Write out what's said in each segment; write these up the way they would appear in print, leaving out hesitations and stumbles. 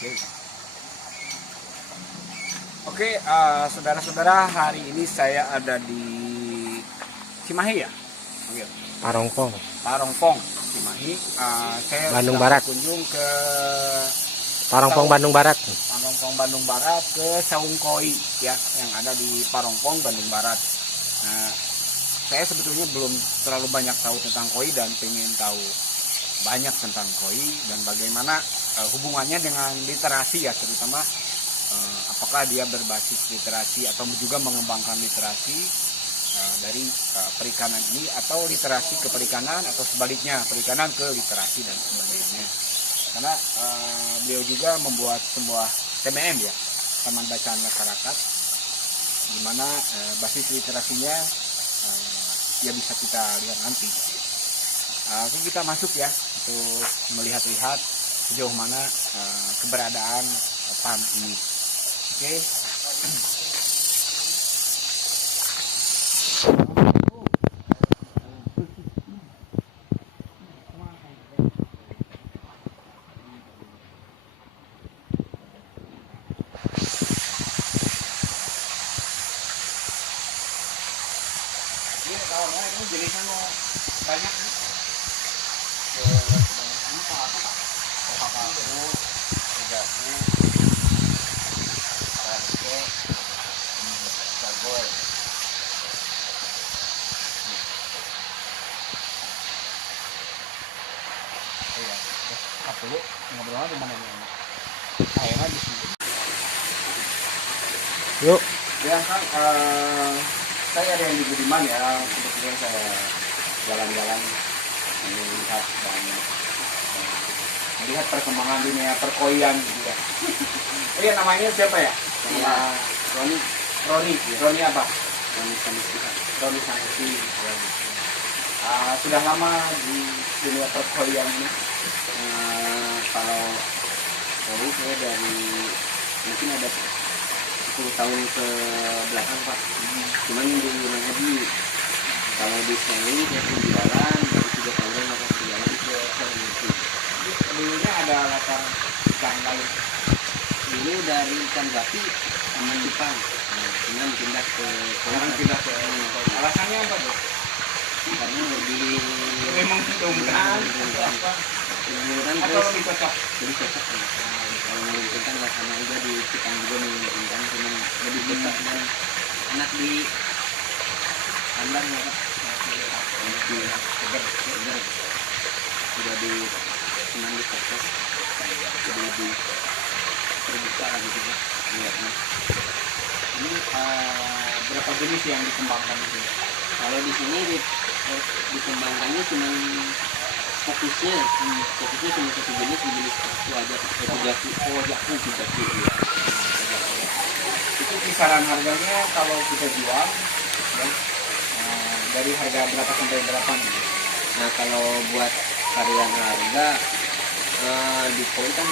Oke, saudara-saudara, hari ini saya ada di Cimahi ya? Parongpong, Cimahi. Saya Bandung sedang Barat. berkunjung ke Parongpong, Bandung Barat. Bandung Barat ke Saungkoi ya, yang ada di Parongpong, Bandung Barat. Nah, saya sebetulnya belum terlalu banyak tahu tentang koi dan pengen tahu banyak tentang koi dan bagaimana hubungannya dengan literasi ya, terutama apakah dia berbasis literasi atau juga mengembangkan literasi dari perikanan ini, atau literasi ke perikanan, atau sebaliknya perikanan ke literasi dan sebagainya. Karena beliau juga membuat sebuah TBM ya, Taman Bacaan Masyarakat, di mana basis literasinya ya bisa kita lihat nanti. Oke, kita masuk ya untuk melihat-lihat sejauh mana keberadaan PAM ini. Oke. Ini kawannya ini jenisnya mau banyak nih. Ini apa? Paku, tegaku, tarke, sagoy. Iya, dulu ngobrolnya di mana nih? Akhirnya di sini. Yuk, Ya kan, saya ada yang di Budiman ya, kebetulan saya jalan-jalan melihat dan melihat perkembangan dunia perkoian gitu ya. Oh iya, namanya siapa ya? Nama Roni apa? Roni Sanusi. Sudah lama di dunia perkoian ini. Kalau saya dari mungkin ada 10 tahun ke belakang Pak. Cuman di rumah haji kalau di sini saya jualan dari 3 tahun atau jualan ke Sulawesi. Dulunya ada latar ikan lain. Dulu dari ikan gapi sama cupang. Cuman pindah ke Sekarang pindah ke alasannya apa tuh? karena lebih Menguntungkan apa? Atau lebih cocok? lebih cocok. Kalau menguntungkan lah sama juga di cupang juga menguntungkan, cuman lebih cepat dan enak di kandang ya Pak. Segar sudah di senang di proses, jadi lebih terbuka lah gitu Pak lihatnya. Ini berapa jenis yang dikembangkan di sini? Kalau di sini dikembangkannya cuma fokusnya cuma satu jenis, di jenis itu aja Jaku. Itu kisaran harganya kalau kita jual ya, dari harga berapa sampai berapa nih? Nah kalau buat varian harga di koi kan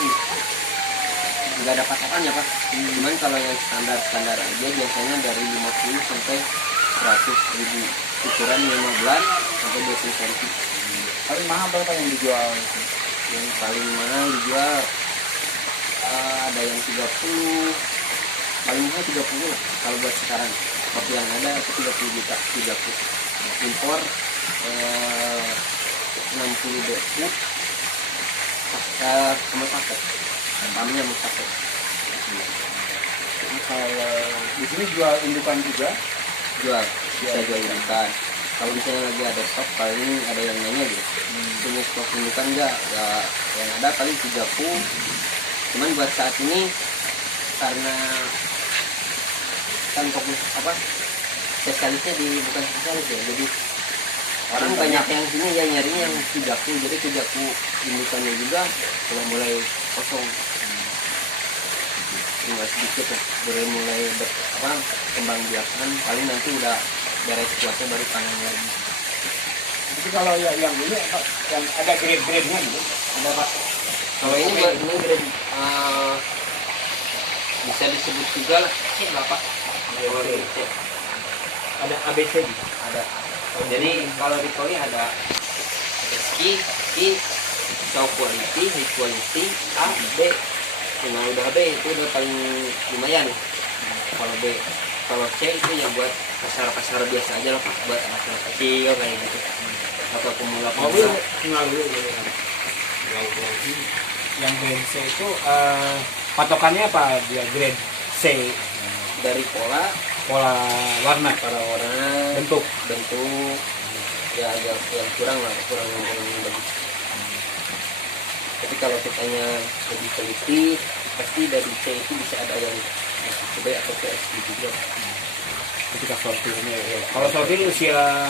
nggak ada patokan ya Pak. Cuman kalau yang standar aja biasanya dari 50 sampai 100 ribu, ukuran 15 sampai 20 cm. Paling mahal berapa yang dijual? Yang paling mahal dijual ada yang 30, paling mahal 30 lah kalau buat sekarang. Kopi yang ada itu 30 juta, 30. Impor 60 deku sama paket. Pahamnya sama paket. Nah, kalau di sini jual indukan juga? Jual, bisa jual indukan. Kalau misalnya lagi ada stok, paling ada yang nanya gitu. Punya stok indukan enggak? Ya, yang ada paling 30. Cuman buat saat ini karena kan fokus spesialisnya bukan spesialis ya, jadi orang banyak yang sini ya nyarinya yang 30, jadi 30 indukannya juga sudah mulai kosong. Tinggal sedikit lah, baru mulai kembang biakan, paling nanti udah beres puasa baru panen lagi. Jadi kalau yang ini apa, yang ada grade-grade-nya gitu, ada Pak? Kalau ini grade bisa disebut juga lah, berapa? Ada ABC gitu? Ada. Jadi kalau di koi ada SI, I, show quality, high quality, A, B. Nah udah B itu udah paling lumayan. Kalau B, kalau C itu ya buat pasar-pasar biasa aja lah Pak, buat anak-anak kecil kayak gitu. Atau pemula Mobil pemula. ngalir gitu kan. Yang grade C itu patokannya apa dia grade C? Dari pola Warna, warna, bentuk. ya agak yang kurang bagus. Tapi kalau kitanya lebih teliti, pasti dari C itu bisa ada yang S B atau PSB juga. Ketika sortirnya ya. Kalau sortir usia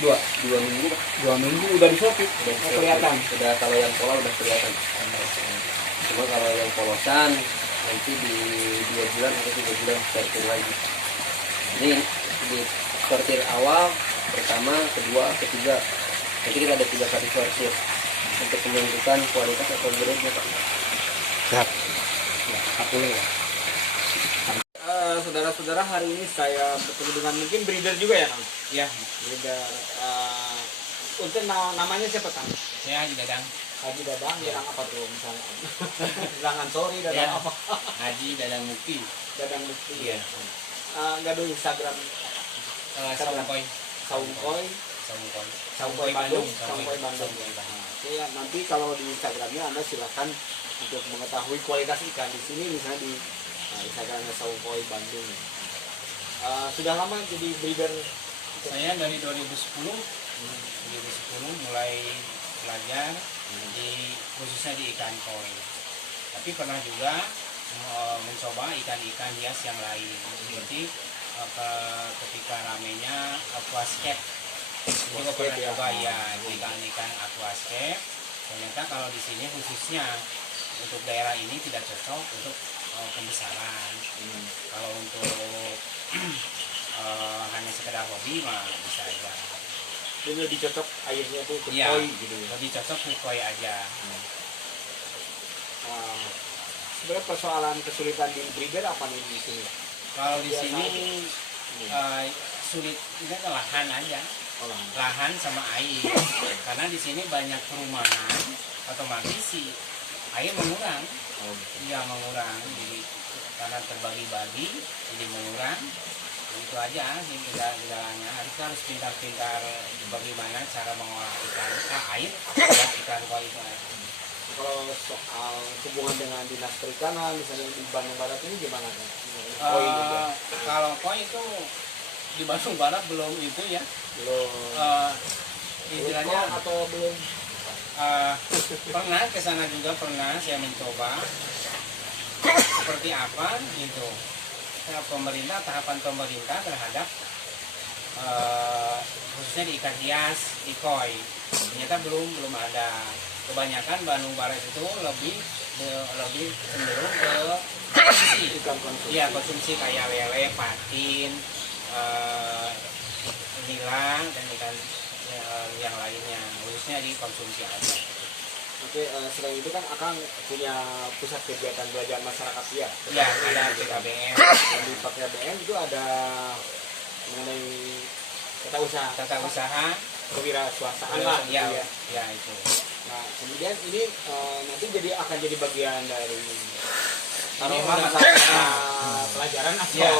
2 2 minggu Pak. 2 minggu udah disortir, Udah kelihatan. Udah kalau yang pola udah kelihatan. Cuma kalau yang polosan nanti di 2 bulan atau 3 bulan sortir lagi. Jadi di sortir awal, pertama, kedua, ketiga. Nanti kita ada 3 kali sortir untuk menentukan kualitas atau grade-nya Pak. Siap. Aku ya. Saudara-saudara, hari ini saya bertemu dengan mungkin breeder juga ya, Kang? Ya, Breeder. Untuk namanya siapa, Kang? saya Haji Dadang. Haji Dadang, Dadang apa tuh misalnya? Dadang sorry, Dadang Ya. apa? Haji Dadang Mukti. Dadang Mukti. Iya. Nggak ada Instagram Saungkoy. Saungkoy. Saungkoy. Saungkoy Bandung. Saungkoy Saungkoy Bandung. Saungkoy Bandung. Oke, ya, nanti kalau di Instagramnya Anda silakan untuk mengetahui kualitas ikan di sini, misalnya di Instagramnya Saungkoy Bandung. Sudah lama jadi breeder? Saya dari 2010 mulai belajar khususnya di ikan koi. Tapi pernah juga mencoba ikan-ikan hias yang lain. Seperti ketika ramenya aquascape. Juga pernah coba ya ikan-ikan aquascape. Ternyata kalau di sini khususnya untuk daerah ini tidak cocok untuk pembesaran. Kalau untuk hanya sekedar hobi mah bisa aja. Ini lebih cocok airnya tuh ke Iya, koi gitu ya. lebih cocok ke koi aja. Sebenarnya persoalan kesulitan di breeder apa nih di sini? Kalau di Biasa sini aja. sulit ini kan lahan aja, Olahan. lahan sama air. Karena di sini banyak perumahan, otomatis si air mengurang. Oh, gitu. Iya mengurang, jadi karena terbagi-bagi jadi mengurang. Itu aja sih kendalanya. Kita harus pintar-pintar bagaimana cara mengolah air buat ikan koi itu. Kalau soal hubungan dengan dinas perikanan, misalnya di Bandung Barat ini gimana kan? Kalau koi itu di Bandung Barat belum itu ya, Belum. istilahnya atau belum? pernah ke sana juga pernah saya mencoba seperti apa gitu. Tahapan pemerintah terhadap khususnya di ikan hias, di koi ternyata belum ada. Kebanyakan Bandung Barat itu lebih cenderung ke konsumsi. Ikan konsumsi. Iya, konsumsi kayak lele, patin, nilang dan ikan yang lainnya, khususnya di konsumsi aja. Oke, selain itu kan Akang punya pusat kegiatan belajar masyarakat ya. Ya, ada PKBM, Dan di PKBM itu ada mengenai tata usaha, kewirausahaan lah. ya, Gitu ya. ya itu. Nah, kemudian ini nanti akan jadi bagian dari taruhlah udah- masalah pelajaran atau Ya.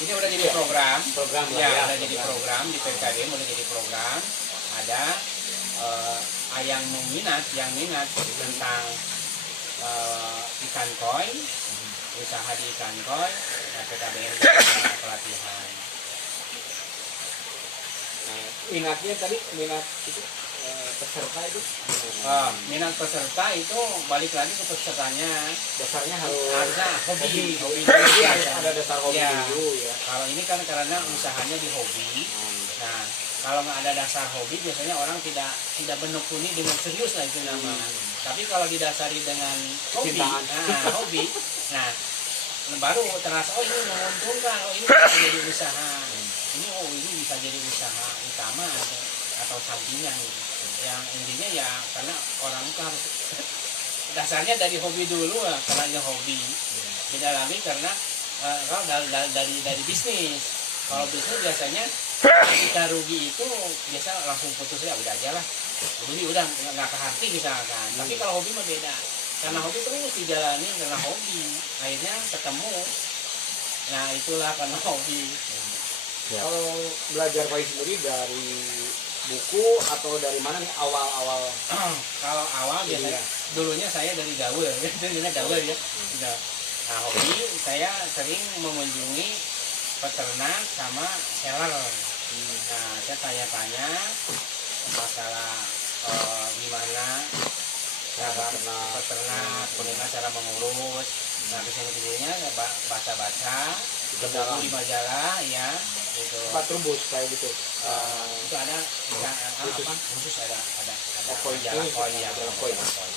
Ini udah jadi program, program lah ya, ya. udah jadi program di PKBM, udah jadi program. Ada yang minat tentang ikan koi, usaha di ikan koi, nah PKBM ada pelatihan. Nah, minatnya tadi minat itu peserta itu Minat peserta itu balik lagi ke pesertanya. dasarnya harus Harusnya hobi Jadi dulu. harus ada dasar hobi Ya. dulu ya. Kalau ini kan karena usahanya di hobi. Nah, kalau nggak ada dasar hobi, biasanya orang tidak menekuni dengan serius lah itu nama. Tapi kalau didasari dengan hobi, Kecintaan. hobi, nah baru terasa oh ini menguntungkan, oh ini bisa jadi usaha, ini bisa jadi usaha utama atau sampingan gitu. Yang intinya ya karena orang itu harus dasarnya dari hobi dulu lah, karena hobi. Didalami karena kalau dari bisnis. Kalau bisnis biasanya kita rugi itu biasa langsung putus ya udah aja lah. Rugi udah nggak ke hati misalkan. Tapi kalau hobi mah beda. karena hobi terus dijalani karena hobi, akhirnya ketemu. Nah itulah karena hobi. Ya. Kalau belajar koi sendiri dari buku atau dari mana nih awal-awal? Kalau awal biasanya Iya. dulunya saya dari gaul ya, dulunya gaul ya. Nah hobi saya sering mengunjungi peternak sama seller. Nah saya tanya-tanya masalah gimana cara peternak, bagaimana cara mengurus. Nah kesini-kesininya baca-baca di majalah ya gitu. Pak Trubus kayak gitu. Itu ada apa khusus ada Koi majalah khusus, koi ya, majalah koi. majalah koi.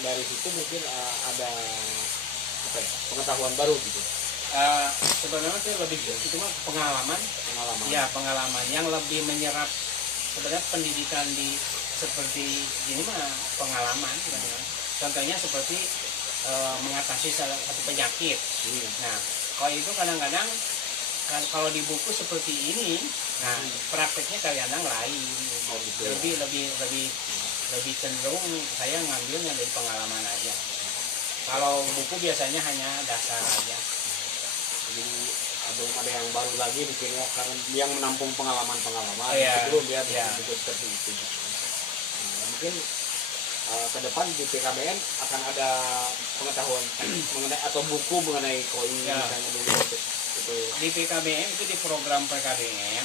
Dari situ mungkin ada apa ya, pengetahuan baru gitu. Sebenarnya itu lebih itu mah pengalaman Pengalaman. ya, pengalaman yang lebih menyerap. Sebenarnya pendidikan di seperti ini mah pengalaman gitu. Contohnya seperti mengatasi salah satu penyakit. Nah kalau itu kadang-kadang kalau di buku seperti ini, nah prakteknya kadang-kadang lain. gitu ya. Lebih cenderung saya ngambilnya dari pengalaman aja. Kalau buku biasanya hanya dasar aja. Jadi ada yang baru lagi mungkin ya, karena yang menampung pengalaman-pengalaman Iya. sebelum ya Iya. betul seperti itu. Nah, mungkin ke depan di PKBN akan ada pengetahuan mengenai atau buku mengenai koi Ya. misalnya dulu itu. Di PKBM itu di program PKBM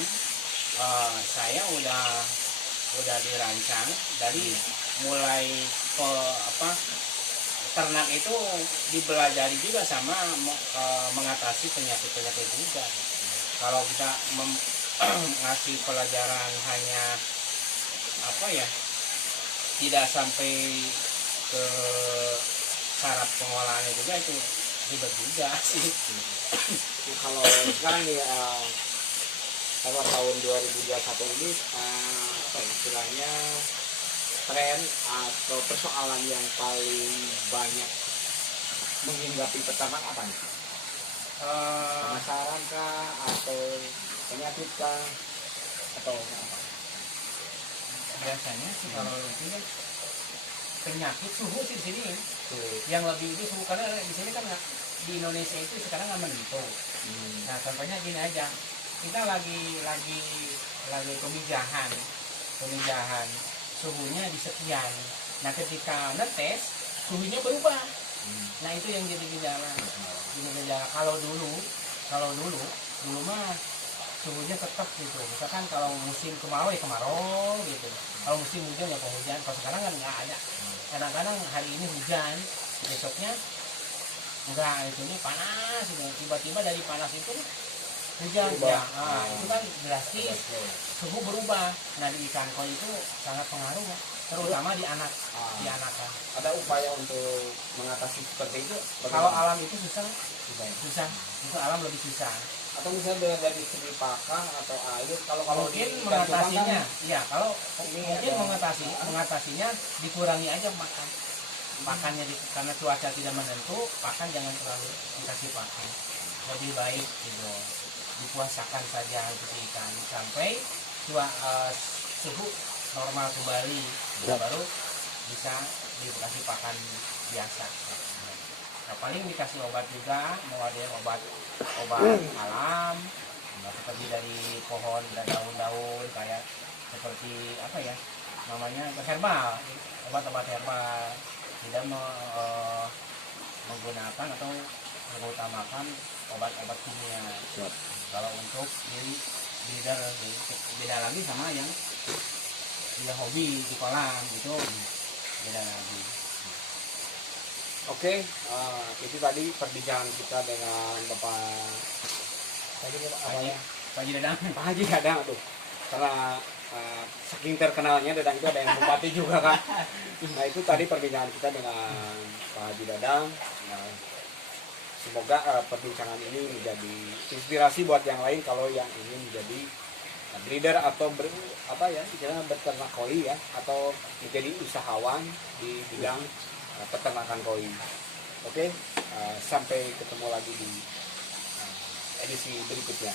saya udah dirancang dari mulai ternak itu dipelajari juga sama mengatasi penyakit-penyakit juga. Kalau kita ngasih pelajaran hanya apa ya, tidak sampai ke syarat pengolahannya juga, itu ribet juga sih. Nah, kalau sekarang nih kalau tahun 2021 ini apa ya, istilahnya tren atau persoalan yang paling banyak menghinggapi peternak apa nih? Pemasaran kah atau penyakit kah atau apa? Biasanya sih kalau itu kan penyakit suhu sih di sini yang lebih itu suhu, karena di sini kan di Indonesia itu sekarang nggak menentu. Nah contohnya gini aja, kita lagi pemijahan suhunya di sekian. Nah ketika netes suhunya berubah. Nah itu yang jadi gejala. Kalau dulu mah suhunya tetap gitu. Misalkan kalau musim kemarau ya kemarau gitu. Kalau musim hujan ya penghujan. Kalau sekarang kan nggak ada. Kadang-kadang hari ini hujan, besoknya enggak, itunya panas gitu. Tiba-tiba dari panas itu hujan ya. Itu kan drastis, suhu berubah. Nah di ikan koi itu sangat pengaruh, terutama di anakan. Ada upaya untuk mengatasi seperti itu? Kalau alam itu susah. Itu alam lebih susah. Atau misalnya dari segi pakan atau air, kalau Mungkin di mengatasinya, kan, iya kalau ini mungkin ada- mengatasinya dikurangi aja makan. Pakannya karena cuaca tidak menentu, pakan jangan terlalu dikasih pakan. Lebih baik gitu dipuasakan saja itu si ikan sampai suhu normal kembali, baru bisa dikasih pakan biasa. Nah, paling dikasih obat juga, mau ada yang obat alam, seperti dari pohon dan daun-daun, kayak seperti apa ya namanya, herbal, obat-obat herbal, tidak menggunakan atau mengutamakan obat-obat kimia. Kalau untuk diri beda lagi sama yang hobi di kolam gitu, beda lagi. Oke, itu tadi perbincangan kita dengan Bapak tadi apa ya? Pak Haji Dadang. Pak Haji Dadang tuh. Karena saking terkenalnya Dadang itu ada yang bupati juga kan. Nah itu tadi perbincangan kita dengan Pak Haji Dadang. Nah, semoga perbincangan ini menjadi inspirasi buat yang lain kalau yang ingin menjadi breeder atau beternak koi ya, atau menjadi usahawan di bidang peternakan koi. Oke, sampai ketemu lagi di edisi berikutnya.